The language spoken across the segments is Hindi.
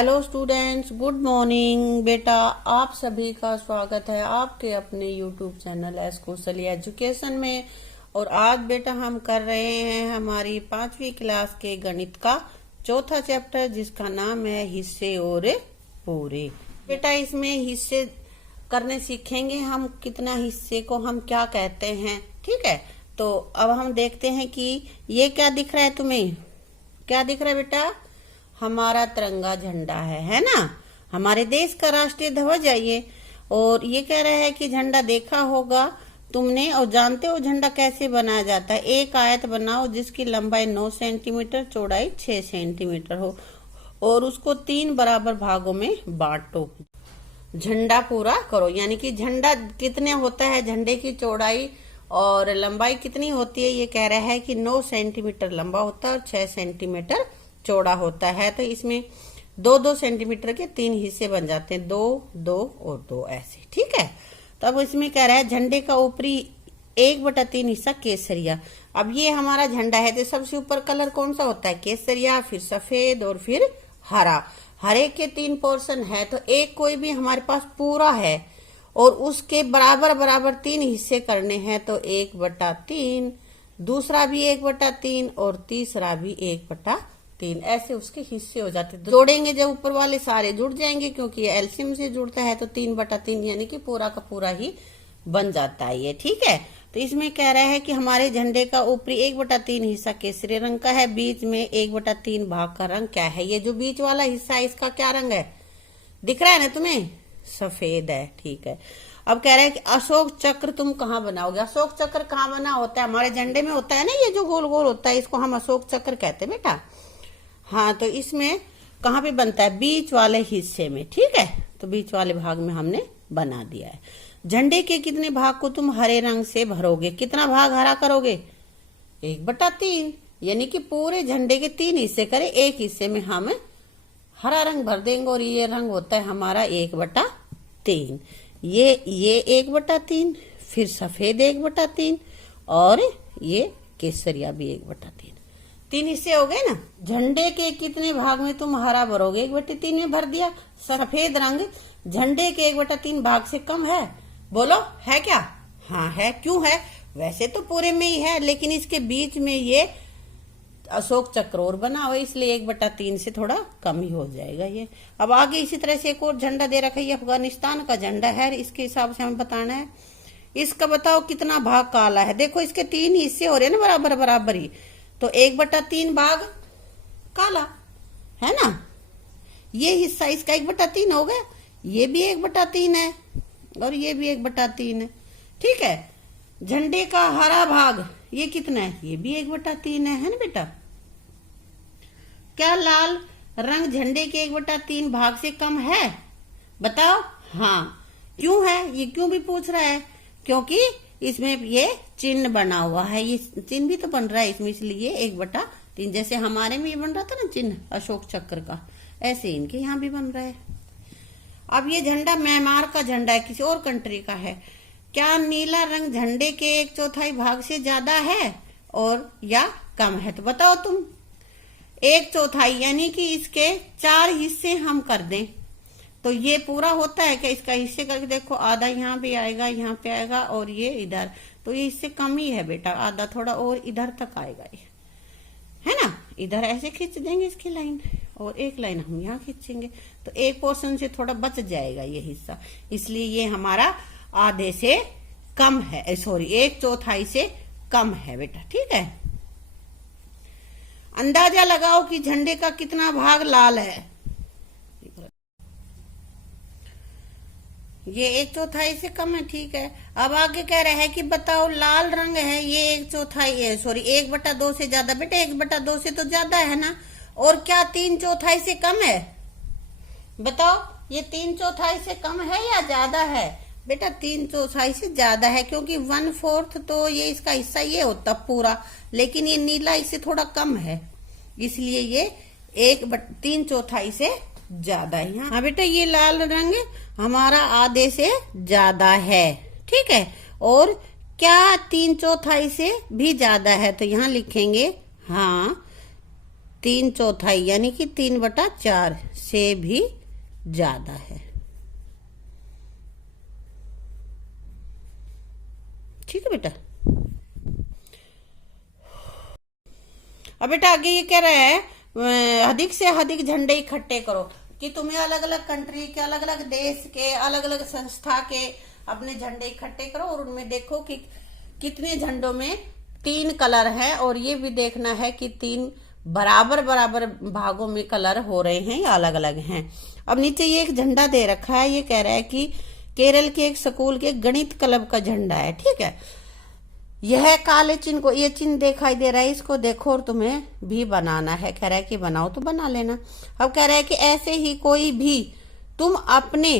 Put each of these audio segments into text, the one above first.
Hello students, good morning. बेटा, आप सभी का स्वागत है आपके अपने यूट्यूब चैनल एस कौशल एजुकेशन में। और आज बेटा हम कर रहे हैं हमारी 5वीं क्लास के गणित का चौथा चैप्टर, जिसका नाम है हिस्से और पूरे। बेटा, इसमें हिस्से करने सीखेंगे हम, कितना हिस्से को हम क्या कहते हैं। ठीक है, तो अब हम देखते हैं कि ये क्या दिख रहा है तुम्हें। क्या दिख रहा है बेटा? हमारा तिरंगा झंडा है ना, हमारे देश का राष्ट्रीय ध्वज है ये। और ये कह रहा है कि झंडा देखा होगा तुमने और जानते हो झंडा कैसे बनाया जाता है। एक आयत बनाओ जिसकी लंबाई 9 सेंटीमीटर, चौड़ाई 6 सेंटीमीटर हो और उसको 3 बराबर भागों में बांटो। झंडा पूरा करो, यानी कि झंडा कितने होता है, झंडे की चौड़ाई और लंबाई कितनी होती है। ये कह रहा है कि 9 सेंटीमीटर लंबा होता है और 6 सेंटीमीटर चौड़ा होता है। तो इसमें 2-2 सेंटीमीटर के 3 हिस्से बन जाते हैं, 2, 2 और 2 ऐसे। ठीक है, तो अब इसमें कह रहा है झंडे का ऊपरी 1/3 हिस्सा केसरिया। अब ये हमारा झंडा है तो सबसे ऊपर कलर कौन सा होता है? केसरिया, फिर सफेद और फिर हरा। हरे के 3 पोर्शन है, तो एक कोई भी हमारे पास पूरा है और उसके बराबर बराबर 3 हिस्से करने हैं, तो 1/3, दूसरा भी 1/3 और तीसरा भी 1/3, ऐसे उसके हिस्से हो जाते हैं। जोड़ेंगे जब ऊपर वाले सारे जुड़ जाएंगे, क्योंकि ये एलसीएम से जुड़ता है, तो 3/3 यानी कि पूरा का पूरा ही बन जाता है ये। ठीक है, तो इसमें कह रहा है कि हमारे झंडे का ऊपरी 1/3 हिस्सा केसरी रंग का है, बीच में 1/3 भाग का रंग क्या है? ये जो बीच वाला हिस्सा है इसका क्या रंग है? दिख रहा है ना तुम्हें? सफेद है। ठीक है, अब कह रहा है कि अशोक चक्र तुम कहाँ बनाओगे। अशोक चक्र कहाँ बना होता है? हमारे झंडे में होता है ना, ये जो गोल गोल होता है, इसको हम अशोक चक्र कहते हैं बेटा। हाँ, तो इसमें कहाँ पे बनता है? बीच वाले हिस्से में। ठीक है, तो बीच वाले भाग में हमने बना दिया है। झंडे के कितने भाग को तुम हरे रंग से भरोगे? कितना भाग हरा करोगे? 1/3, यानी कि पूरे झंडे के 3 हिस्से करें, एक हिस्से में हम हरा रंग भर देंगे और ये रंग होता है हमारा 1/3। ये 1/3, फिर सफेद 1/3 और ये केसरिया भी 1/3, 3 हिस्से हो गए ना। झंडे के कितने भाग में तुम हरा भरोगे? 1/3 में भर दिया। सफेद रंग झंडे के 1/3 भाग से कम है, बोलो है क्या? हाँ है। क्यों है? वैसे तो पूरे में ही है, लेकिन इसके बीच में ये अशोक चक्र और बना हुआ, इसलिए 1/3 से थोड़ा कम ही हो जाएगा ये। अब आगे इसी तरह से एक और झंडा दे रखा है, ये अफगानिस्तान का झंडा है, इसके हिसाब से हमें बताना है। इसका बताओ कितना भाग काला है। देखो इसके 3 हिस्से हो रहे हैं ना, बराबर बराबर ही, तो 1/3 भाग काला है ना। ये हिस्सा इसका 1/3 हो गया, ये भी 1/3 है और ये भी 1/3 है। ठीक है, झंडे का हरा भाग ये कितना है? ये भी 1/3 है ना बेटा। क्या लाल रंग झंडे के 1/3 भाग से कम है? बताओ। हाँ, क्यों है? ये क्यों भी पूछ रहा है? क्योंकि इसमें ये चिन्ह बना हुआ है, ये चिन्ह भी तो बन रहा है इसमें, इसलिए 1/3। जैसे हमारे में ये बन रहा था ना चिन्ह अशोक चक्र का, ऐसे इनके यहाँ भी बन रहा है। अब ये झंडा म्यांमार का झंडा है, किसी और कंट्री का है। क्या नीला रंग झंडे के 1/4 भाग से ज्यादा है और या कम है? तो बताओ तुम। 1/4 यानी कि इसके 4 हिस्से हम कर दें तो ये पूरा होता है क्या? इसका हिस्से करके देखो, आधा यहाँ पे आएगा, यहाँ पे आएगा और ये इधर, तो ये इससे कम ही है बेटा, आधा थोड़ा और इधर तक आएगा ये, है ना। इधर ऐसे खींच देंगे इसकी लाइन और एक लाइन हम यहाँ खींचेंगे, तो एक पोर्शन से थोड़ा बच जाएगा ये हिस्सा, इसलिए ये हमारा आधे से कम है, सॉरी 1/4 से कम है बेटा। ठीक है, अंदाजा लगाओ कि झंडे का कितना भाग लाल है। ये 1/4 से कम है। ठीक है, अब आगे कह रहा है कि बताओ लाल रंग है, ये 1/4 है, सॉरी 1/2 से ज्यादा। बेटा 1/2 से तो ज्यादा है ना, और क्या 3/4 से कम है? बताओ, ये 3/4 से कम है या ज्यादा है? बेटा 3/4 से ज्यादा है, क्योंकि 1/4 तो ये इसका हिस्सा ये होता पूरा, लेकिन ये नीला इससे थोड़ा कम है, इसलिए ये 3/4 से ज्यादा है। हाँ बेटा, ये लाल रंग हमारा आधे से ज्यादा है। ठीक है, और क्या 3/4 से भी ज्यादा है? तो यहाँ लिखेंगे हाँ 3/4 यानी कि 3/4 से भी ज्यादा है। ठीक है बेटा। अब बेटा आगे ये कह रहा है अधिक से अधिक झंडे इकट्ठे करो, कि तुम्हें अलग अलग कंट्री के, अलग अलग देश के, अलग अलग संस्था के अपने झंडे इकट्ठे करो और उनमें देखो कि कितने झंडों में 3 कलर है, और ये भी देखना है कि 3 बराबर बराबर भागों में कलर हो रहे हैं या अलग अलग हैं। अब नीचे ये एक झंडा दे रखा है, ये कह रहा है कि केरल के एक स्कूल के गणित क्लब का झंडा है। ठीक है, यह काले चिन्ह को, ये चिन्ह दिखाई दे रहा है, इसको देखो और तुम्हें भी बनाना है। कह रहा है कि बनाओ तो बना लेना। अब कह रहा है कि ऐसे ही कोई भी तुम अपने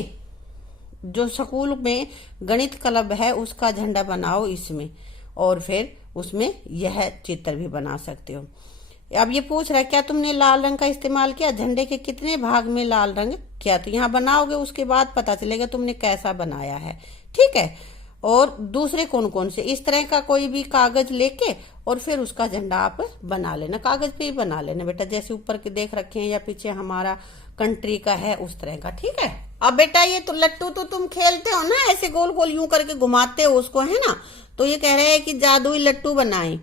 जो स्कूल में गणित क्लब है उसका झंडा बनाओ इसमें, और फिर उसमें यह चित्र भी बना सकते हो। अब ये पूछ रहा है क्या तुमने लाल रंग का इस्तेमाल किया, झंडे के कितने भाग में लाल रंग किया, तो यहाँ बनाओगे, उसके बाद पता चलेगा तुमने कैसा बनाया है। ठीक है, और दूसरे कौन कौन से, इस तरह का कोई भी कागज लेके और फिर उसका झंडा आप बना लेना, कागज पे ही बना लेना बेटा, जैसे ऊपर के देख रखे हैं या पीछे हमारा कंट्री का है उस तरह का। ठीक है। अब बेटा ये तो लट्टू तो तुम खेलते हो ना, ऐसे गोल गोल यूं करके घुमाते हो उसको, है ना, तो ये कह रहे हैं कि जादुई लट्टू बनाए।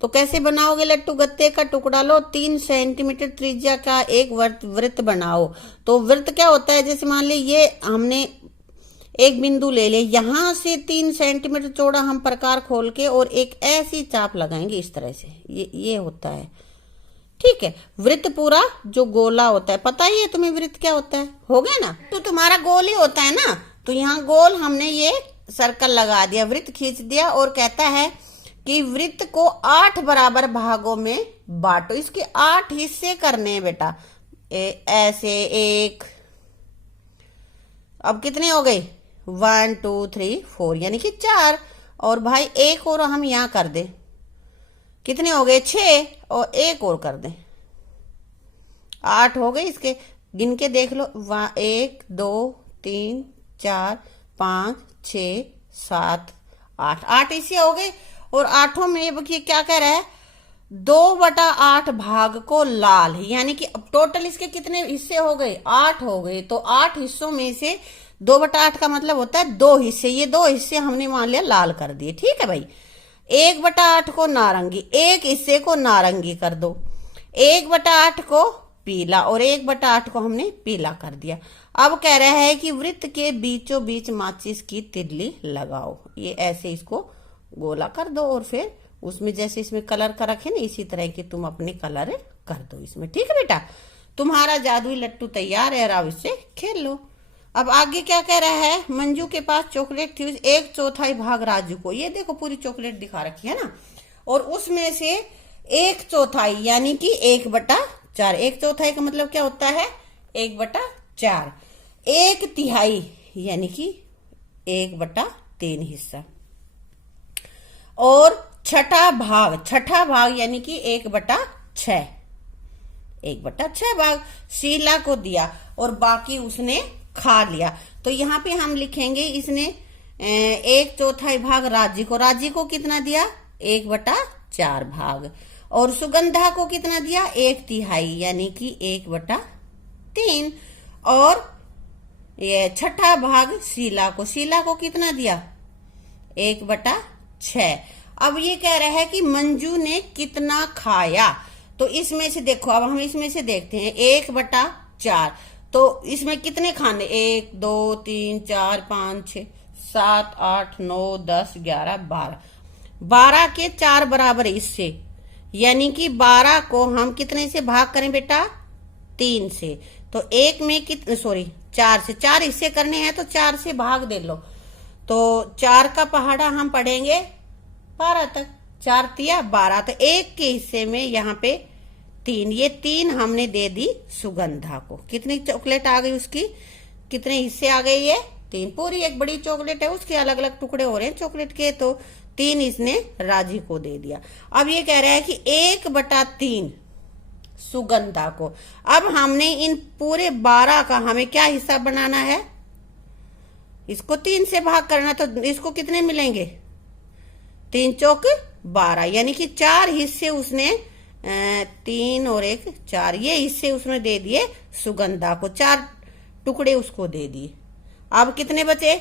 तो कैसे बनाओगे लट्टू, गत्ते का टुकड़ा लो, 3 सेंटीमीटर त्रिज्या का एक वृत्त बनाओ। तो वृत्त क्या होता है, जैसे मान ली ये हमने एक बिंदु ले ले, यहां से 3 सेंटीमीटर चौड़ा हम प्रकार खोल के और एक ऐसी चाप लगाएंगे इस तरह से, ये होता है। ठीक है, वृत्त पूरा जो गोला होता है, पता ही है तुम्हें वृत्त क्या होता है, हो गया ना, तो तुम्हारा गोल ही होता है ना, तो यहाँ गोल हमने ये सर्कल लगा दिया, वृत्त खींच दिया, और कहता है कि वृत्त को 8 बराबर भागों में बांटो। इसके 8 हिस्से करने हैं बेटा, ऐसे 1, अब कितने हो गए, 1 2 3 4 यानी कि 4, और भाई एक और हम यहां कर दे, कितने हो गए 6, और एक और कर दे 8 हो गए। इसके गिन के देख लो, 1 2 3 4 5 6 7 8, 8 हिस्से हो गए। और 8 में ये क्या कह रहा है, 2/8 भाग को लाल, यानी कि अब टोटल इसके कितने हिस्से हो गए, 8 हो गए। तो 8 हिस्सों में से 2/8 का मतलब होता है 2 हिस्से, ये 2 हिस्से हमने मान लिया लाल कर दिए। ठीक है भाई, 1/8 को नारंगी, एक हिस्से को नारंगी कर दो, 1/8 को पीला, और 1/8 को हमने पीला कर दिया। अब कह रहा है कि वृत्त के बीचों बीच माचिस की तिल्ली लगाओ, ये ऐसे इसको गोला कर दो, और फिर उसमें जैसे इसमें कलर कर रखे ना, इसी तरह के तुम अपने कलर कर दो इसमें। ठीक है बेटा, तुम्हारा जादुई लट्टू तैयार है, अब इससे खेल लो। अब आगे क्या कह रहा है, मंजू के पास चॉकलेट थी, 1/4 भाग राजू को, ये देखो पूरी चॉकलेट दिखा रखी है ना, और उसमें से 1/4 यानी कि 1/4, 1/4 का मतलब क्या होता है, 1/4, 1/3 यानी कि 1/3 हिस्सा, और छठा भाग यानी कि 1/6, 1/6 भाग शीला को दिया और बाकी उसने खा लिया। तो यहाँ पे हम लिखेंगे इसने 1/4 भाग राजी को कितना दिया, 1/4 भाग, और सुगंधा को कितना दिया, 1/3 यानी कि 1/3, और ये छठा भाग शीला को कितना दिया, 1/6। अब ये कह रहा है कि मंजू ने कितना खाया, तो इसमें से देखो, अब हम इसमें से देखते हैं 1/4, तो इसमें कितने खाने, 1 2 3 4 5 6 7 8 9 10 11 12, 12 के 4 बराबर हिस्से, यानी कि 12 को हम कितने से भाग करें बेटा, 3 से। तो एक में कितने, सॉरी 4 से, 4 हिस्से करने हैं तो 4 से भाग दे लो, तो 4 का पहाड़ा हम पढ़ेंगे 12 तक, 4 तिया 12, तो एक के हिस्से में यहाँ पे 3, ये 3 हमने दे दी सुगंधा को। कितनी चॉकलेट आ गई उसकी, कितने हिस्से आ गए, ये 3, पूरी एक बड़ी चॉकलेट है, उसके अलग अलग टुकड़े हो रहे हैं चॉकलेट के, तो 3 इसने राजी को दे दिया। अब ये कह रहा है कि 1/3 सुगंधा को। अब हमने इन पूरे 12 का हमें क्या हिस्सा बनाना है, इसको 3 से भाग करना, तो इसको कितने मिलेंगे, 3 चौक 12, यानी कि 4 हिस्से उसने 3 और 1 4, ये हिस्से उसने दे दिए सुगंधा को, 4 टुकड़े उसको दे दिए। अब कितने बचे?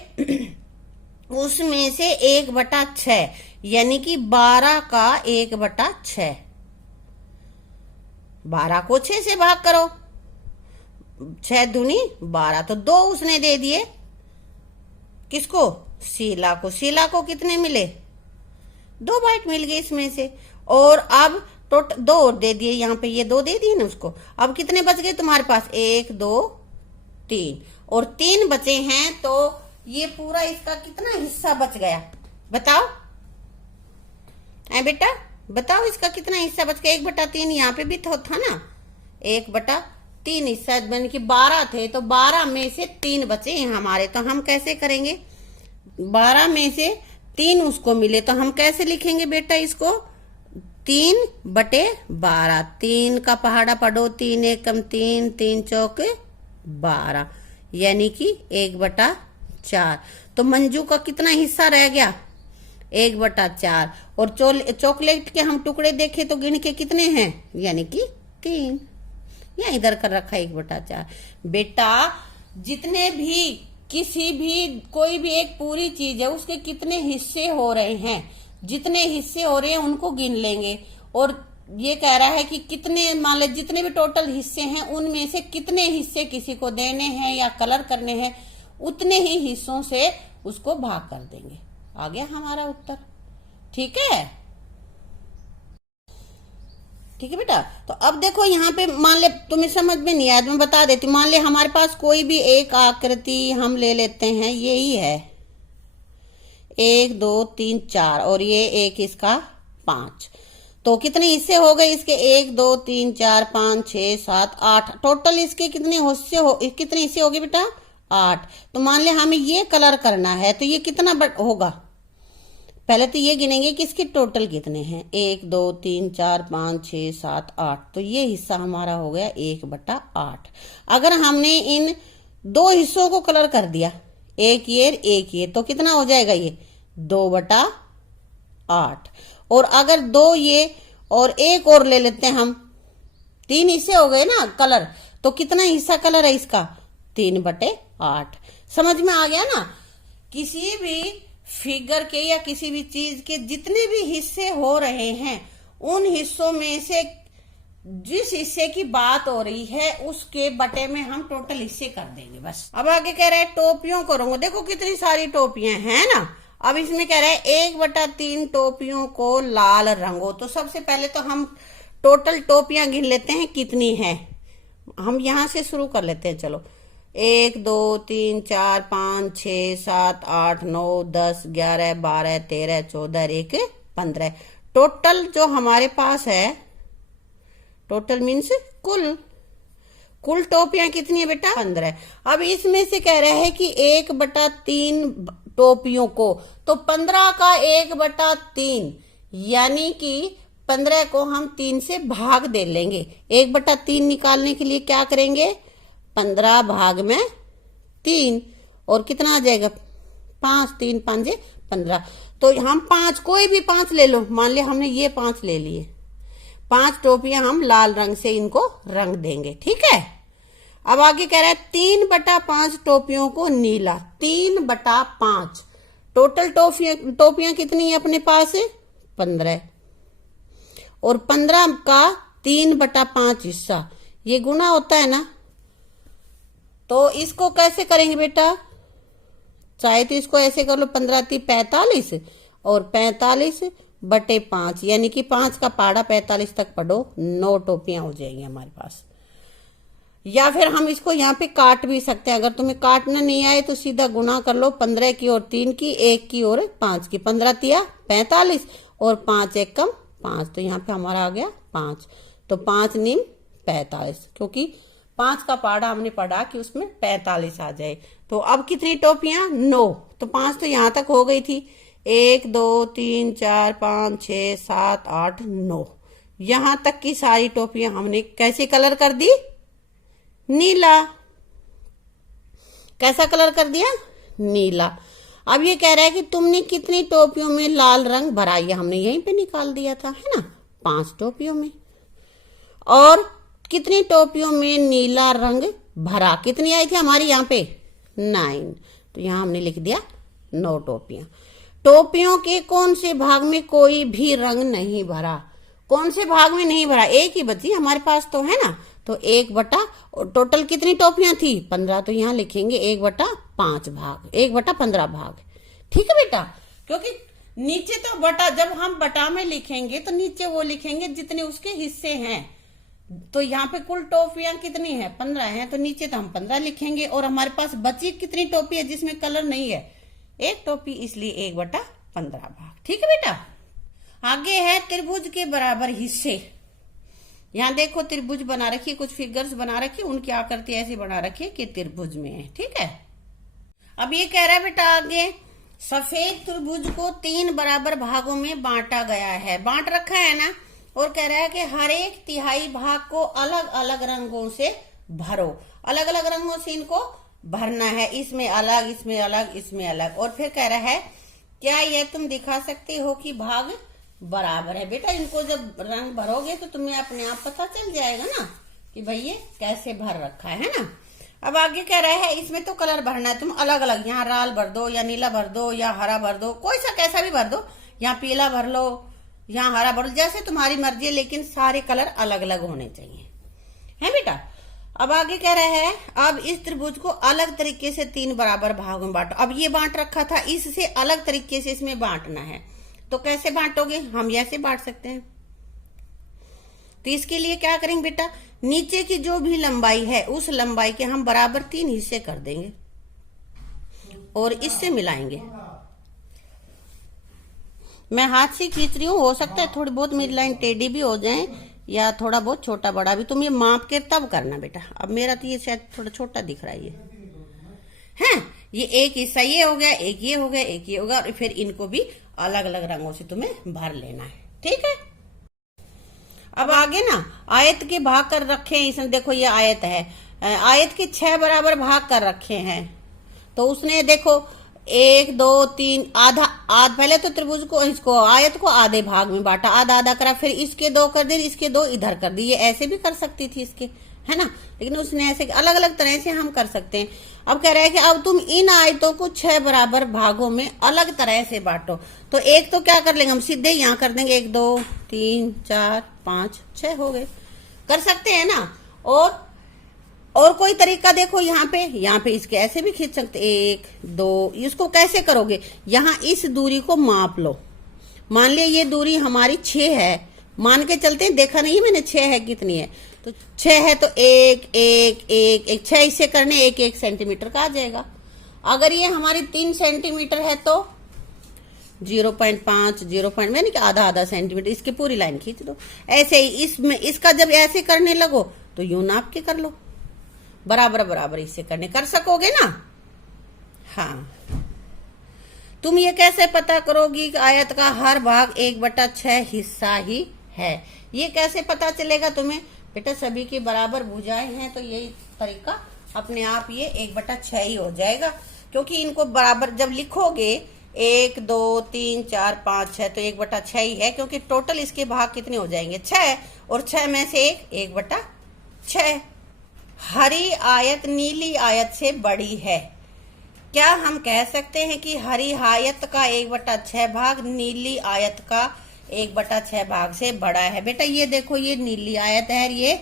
उसमें से 1/6 यानी कि 12 का 1/6। 12 को 6 से भाग करो, 6 दूनी 12, तो 2 उसने दे दिए किसको? शीला को। शीला को कितने मिले? 2 बाइट मिल गए इसमें से। और अब टोटल 2 और दे दिए, यहाँ पे ये 2 दे दिए ना उसको। अब कितने बच गए तुम्हारे पास? 1 2 3 और 3 बचे हैं, तो ये पूरा इसका कितना हिस्सा बच गया बताओ? बेटा बताओ इसका कितना हिस्सा बच गया? 1/3 यहाँ पे भी तो था ना, 1/3 हिस्सा, यानी कि 12 थे, तो 12 में से 3 बचे हैं हमारे। तो हम कैसे करेंगे? 12 में से 3 उसको मिले, तो हम कैसे लिखेंगे बेटा इसको? 3/12। 3 का पहाड़ा पढ़ो, 3 एकम 3, 3 चौक 12, यानी कि 1/4। तो मंजू का कितना हिस्सा रह गया? 1/4। और चॉकलेट के हम टुकड़े देखे तो गिन के कितने हैं? यानी कि 3। या इधर कर रखा 1/4। बेटा जितने भी किसी भी कोई भी एक पूरी चीज है, उसके कितने हिस्से हो रहे हैं, जितने हिस्से हो रहे हैं उनको गिन लेंगे। और ये कह रहा है कि कितने, मान लो जितने भी टोटल हिस्से हैं उनमें से कितने हिस्से किसी को देने हैं या कलर करने हैं, उतने ही हिस्सों से उसको भाग कर देंगे। आ गया हमारा उत्तर। ठीक है? ठीक है बेटा। तो अब देखो यहाँ पे मान ले तुम्हें समझ में नहीं आया, मैं बता देती हूँ। मान ले हमारे पास कोई भी एक आकृति हम ले लेते हैं, यही है 1 2 3 4 और ये एक इसका 5। तो कितने हिस्से हो गए इसके? 1 2 3 4 5 6 7 8। टोटल इसके कितने हिस्से हो गए बेटा? 8। तो मान ले हमें ये कलर करना है, तो ये कितना होगा? पहले तो ये गिनेंगे कि इसके टोटल कितने हैं। 1 2 3 4 5 6 7 8। तो ये हिस्सा हमारा हो गया 1/8। अगर हमने इन 2 हिस्सों को कलर कर दिया, एक ये, तो कितना हो जाएगा? ये 2/8। और अगर 2 ये और एक और ले लेते हैं हम, 3 हिस्से हो गए ना कलर, तो कितना हिस्सा कलर है इसका? 3/8। समझ में आ गया ना? किसी भी फिगर के या किसी भी चीज के जितने भी हिस्से हो रहे हैं, उन हिस्सों में से जिस हिस्से की बात हो रही है उसके बटे में हम टोटल हिस्से कर देंगे बस। अब आगे कह रहा है टोपियों करूंगा। देखो कितनी सारी टोपियां हैं ना। अब इसमें कह रहा है 1/3 टोपियों को लाल रंगो। तो सबसे पहले तो हम टोटल टोपियां गिन लेते हैं कितनी हैं। हम यहां से शुरू कर लेते हैं। चलो 1 2 3 4 5 6 7 8 9 10 11 12 13 14 1 15। टोटल जो हमारे पास है, टोटल मीन्स कुल टोपियां कितनी है बेटा? 15। अब इसमें से कह रहा है कि 1/3 टोपियों को, तो 15 का 1/3 यानी कि 15 को हम 3 से भाग दे लेंगे। 1/3 निकालने के लिए क्या करेंगे? 15 भाग में 3 और कितना आ जाएगा? 5। 3 5 15। तो हम 5, कोई भी 5 ले लो। मान लिया हमने ये 5 ले लिए। 5 टोपियां हम लाल रंग से इनको रंग देंगे। ठीक है? अब आगे कह रहा है 3/5 टोपियों को नीला। 3/5 टोटल टोपियां कितनी है अपने पास? 15। और 15 का 3/5 हिस्सा, ये गुना होता है ना। तो इसको कैसे करेंगे बेटा? चाहे तो इसको ऐसे कर लो, 15 3 45 और 45/5 यानी कि 5 का पहाड़ा 45 तक पढ़ो, 9 टोपियां हो जाएंगी हमारे पास। या फिर हम इसको यहाँ पे काट भी सकते हैं। अगर तुम्हें काटना नहीं आए तो सीधा गुना कर लो, 15 की और 3 की, 1 की और 5 की। 15 तिया 45 और 5 1 कम 5, तो यहाँ पे हमारा आ गया 5। तो 5 नीम 45, क्योंकि 5 का पहाड़ा हमने पढ़ा कि उसमें 45 आ जाए। तो अब कितनी टोपियां? 9। तो 5 तो यहां तक हो गई थी। 1 2 3 4 5 6 7 8 9, यहां तक की सारी टोपियां हमने कैसे कलर कर दी? नीला। कैसा कलर कर दिया? नीला। अब ये कह रहा है कि तुमने कितनी टोपियों में लाल रंग भरा? ये हमने यहीं पे निकाल दिया था, है ना, 5 टोपियों में। और कितनी टोपियों में नीला रंग भरा, कितनी आई थी हमारी यहाँ पे 9, तो यहाँ हमने लिख दिया 9 टोपियां। टोपियों के कौन से भाग में कोई भी रंग नहीं भरा, कौन से भाग में नहीं भरा, एक ही बची हमारे पास तो है ना, तो 1/, टोटल कितनी टोपियां थी 15, तो यहाँ लिखेंगे 1/5 भाग, 1/15 भाग। ठीक है बेटा, क्योंकि नीचे तो बटा, जब हम बटा में लिखेंगे तो नीचे वो लिखेंगे जितने उसके हिस्से हैं, तो यहाँ पे कुल टोपियां कितनी है 15 है, तो नीचे तो हम 15 लिखेंगे। और हमारे पास बची कितनी टोपी है जिसमें कलर नहीं है, 1 टोपी, इसलिए 1/15 भाग। ठीक है बेटा, आगे है त्रिभुज के बराबर हिस्से। यहाँ देखो त्रिभुज बना रखी, कुछ फिगर्स बना रखी, उनकी आकृति ऐसी बना रखी कि त्रिभुज में है। ठीक है, अब ये कह रहा है बेटा आगे, सफेद त्रिभुज को 3 बराबर भागों में बांटा गया है, बांट रखा है ना, और कह रहा है कि हर एक तिहाई भाग को अलग अलग रंगों से भरो, अलग अलग रंगों से इनको भरना है, इसमें अलग, इसमें अलग, इसमें अलग। और फिर कह रहा है क्या यह तुम दिखा सकते हो कि भाग बराबर है। बेटा इनको जब रंग भरोगे तो तुम्हें अपने आप पता चल जाएगा ना कि भाई ये कैसे भर रखा है ना। अब आगे कह रहा है इसमें तो कलर भरना है, तुम अलग अलग, यहाँ लाल भर दो या नीला भर दो या हरा भर दो, कोई सा कैसा भी भर दो, यहाँ पीला भर लो, यहाँ हरा भर लो, जैसे तुम्हारी मर्जी है, लेकिन सारे कलर अलग अलग होने चाहिए, है बेटा। अब आगे कह रहा है अब इस त्रिभुज को अलग तरीके से 3 बराबर भागों में बांटो। अब ये बांट रखा था, इससे अलग तरीके से इसमें बांटना है, तो कैसे बांटोगे, हम ऐसे बांट सकते हैं। तो इसके लिए क्या करेंगे बेटा, नीचे की जो भी लंबाई है उस लंबाई के हम बराबर 3 हिस्से कर देंगे और इससे मिलाएंगे। मैं हाथ से खींच रही हूँ, हो सकता है थोड़ी बहुत मेरी लाइन टेढ़ी भी हो जाए या थोड़ा बहुत छोटा बड़ा भी, तुम ये माप के तब करना बेटा। अब मेरा तो ये शायद थोड़ा छोटा दिख रहा है, ये एक हिस्सा ये हो गया, एक ये हो गया, एक ये होगा, और फिर इनको भी अलग अलग रंगों से तुम्हें भर लेना है। ठीक है, अब आगे ना आयत के भाग कर रखे हैं इसने, देखो ये आयत है, आयत के 6 बराबर भाग कर रखे हैं, तो उसने देखो 1 2 3 आधा पहले तो त्रिभुज को, इसको आयत को आधे भाग में बांटा, आधा आधा करा, फिर इसके 2 कर दिए, इसके 2 इधर कर दिए, ऐसे भी कर सकती थी इसके, है ना, लेकिन उसने ऐसे अलग अलग तरह से हम कर सकते हैं। अब कह रहा है कि अब तुम इन आयतों को 6 बराबर भागों में अलग तरह से बांटो। तो एक तो क्या कर लेंगे हम, सीधे यहाँ कर देंगे, 1 2 3 4 5 6 हो गए, कर सकते हैं ना। और कोई तरीका देखो, यहाँ पे इसके ऐसे भी खींच सकते, 1 2, इसको कैसे करोगे, यहाँ इस दूरी को माप लो, मान लिया ये दूरी हमारी 6 है, मान के चलते हैं, देखा नहीं मैंने 6 है कितनी है, तो 6 है तो 1 1 1 1 6 इससे करने 1 1 सेंटीमीटर का आ जाएगा। अगर ये हमारी 3 सेंटीमीटर है तो 0.5 मैंने कि आधा आधा सेंटीमीटर, इसकी पूरी लाइन खींच दो। ऐसे ही इसमें इसका जब ऐसे करने लगो तो यूं नाप के कर लो, बराबर बराबर इससे करने कर सकोगे ना। हाँ, तुम ये कैसे पता करोगी कि आयत का हर भाग 1/6 हिस्सा ही है, ये कैसे पता चलेगा तुम्हें बेटा, सभी की बराबर भुजाएं हैं तो यही तरीका अपने आप ये 1/6 ही हो जाएगा, क्योंकि इनको बराबर जब लिखोगे 1 2 3 4 5 6 तो 1/6 ही है, क्योंकि टोटल इसके भाग कितने हो जाएंगे 6, और 6 में से 1/6। हरी आयत नीली आयत से बड़ी है, क्या हम कह सकते हैं कि हरी आयत का 1/6 भाग नीली आयत का 1/6 भाग से बड़ा है। बेटा ये देखो, ये नीली आयत है, ये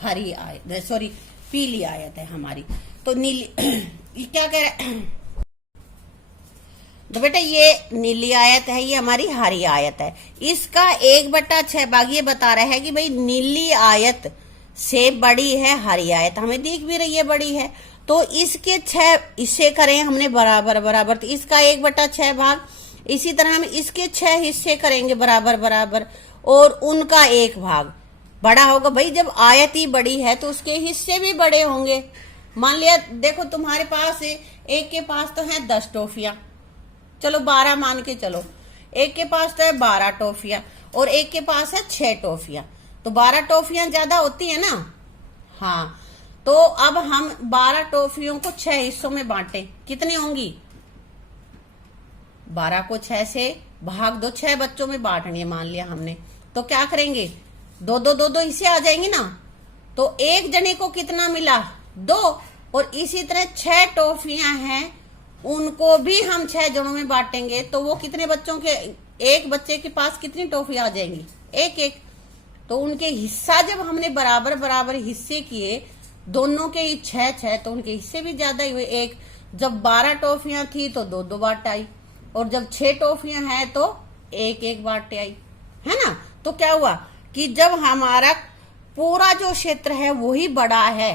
हरी आयत, सॉरी पीली आयत है हमारी, तो नीली क्या कह रहा है, तो बेटा ये नीली आयत है, ये हमारी हरी आयत है, इसका 1/6 भाग ये बता रहा है कि भाई नीली आयत से बड़ी है हरी आयत, हमें दिख भी रही है बड़ी है, तो इसके 6 इससे करें हमने बराबर बराबर, तो इसका 1/6 भाग, इसी तरह हम इसके 6 हिस्से करेंगे बराबर बराबर, और उनका 1 भाग बड़ा होगा। भाई जब आयत ही बड़ी है तो उसके हिस्से भी बड़े होंगे। मान लिया देखो तुम्हारे पास एक के पास तो है 10 टॉफियां, चलो 12 मान के चलो, एक के पास तो है 12 टॉफियां और एक के पास है 6 टॉफियां, तो 12 टॉफियां ज्यादा होती है ना। हाँ, तो अब हम 12 टॉफियों को 6 हिस्सों में बांटे, कितनी होंगी, 12 को 6 से भाग दो, 6 बच्चों में बांटनी है मान लिया हमने, तो क्या करेंगे दो दो दो दो हिस्से आ जाएंगे ना, तो एक जने को कितना मिला? 2। और इसी तरह 6 टॉफियां हैं, उनको भी हम 6 जनों में बांटेंगे, तो वो कितने बच्चों के, एक बच्चे के पास कितनी टॉफी आ जाएंगी? 1-1। तो उनके हिस्सा जब हमने बराबर बराबर हिस्से किए, दोनों के ही 6-6, तो उनके हिस्से भी ज्यादा ही हुए। एक जब 12 टॉफियां थी तो 2-2 बांट आई, और जब 6 टॉफियां हैं तो 1-1 बांट आई, है ना। तो क्या हुआ कि जब हमारा पूरा जो क्षेत्र है वही बड़ा है,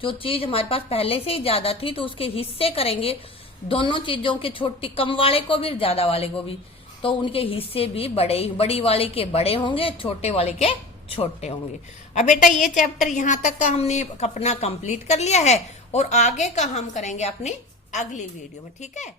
जो चीज हमारे पास पहले से ही ज्यादा थी, तो उसके हिस्से करेंगे दोनों चीजों के, छोटी कम वाले को भी ज्यादा वाले को भी, तो उनके हिस्से भी बड़ी वाले के बड़े होंगे, छोटे वाले के छोटे होंगे। अब बेटा ये चैप्टर यहाँ तक का हमने अपना कंप्लीट कर लिया है, और आगे का हम करेंगे अपनी अगली वीडियो में, ठीक है।